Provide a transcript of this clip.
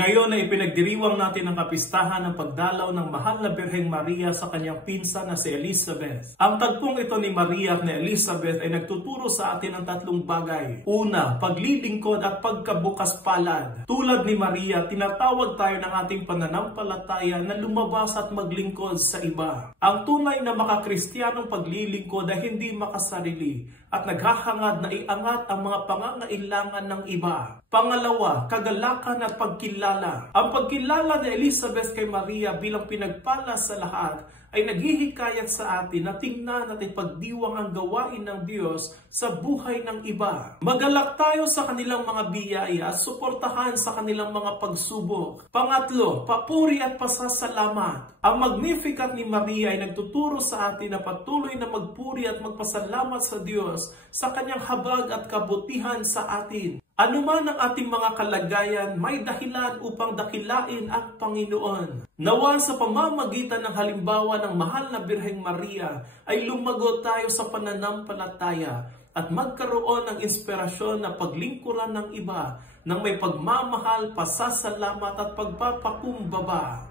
Ngayon ay ipinagdiriwang natin ang kapistahan ng pagdalaw ng mahal na Birheng Maria sa kanyang pinsan na si Elizabeth. Ang tagpong ito ni Maria at ni Elizabeth ay nagtuturo sa atin ng tatlong bagay. Una, paglilingkod at pagkabukas palad. Tulad ni Maria, tinatawag tayo ng ating pananampalataya na lumabas at maglingkod sa iba. Ang tunay na makakristiyanong paglilingkod ay hindi makasarili at naghahangad na iangat ang mga pangangailangan ng iba. Pangalawa, kagalakan at pagkilala. Ang pagkilala ni Elizabeth kay Maria bilang pinagpala sa lahat ay naghihikayat sa atin na tingnan at ipagdiwang ang gawain ng Diyos sa buhay ng iba. Magalak tayo sa kanilang mga biyaya at suportahan sa kanilang mga pagsubok. Pangatlo, papuri at pasasalamat. Ang Magnificat ni Maria ay nagtuturo sa atin na patuloy na magpuri at magpasalamat sa Diyos sa kanyang habag at kabutihan sa atin. Anuman ang ating mga kalagayan, may dahilan upang dakilain ang Panginoon. Nawa sa pamamagitan ng halimbawa ng mahal na Birheng Maria ay lumago tayo sa pananampalataya at magkaroon ng inspirasyon na paglingkuran ng iba ng may pagmamahal, pasasalamat at pagpapakumbaba.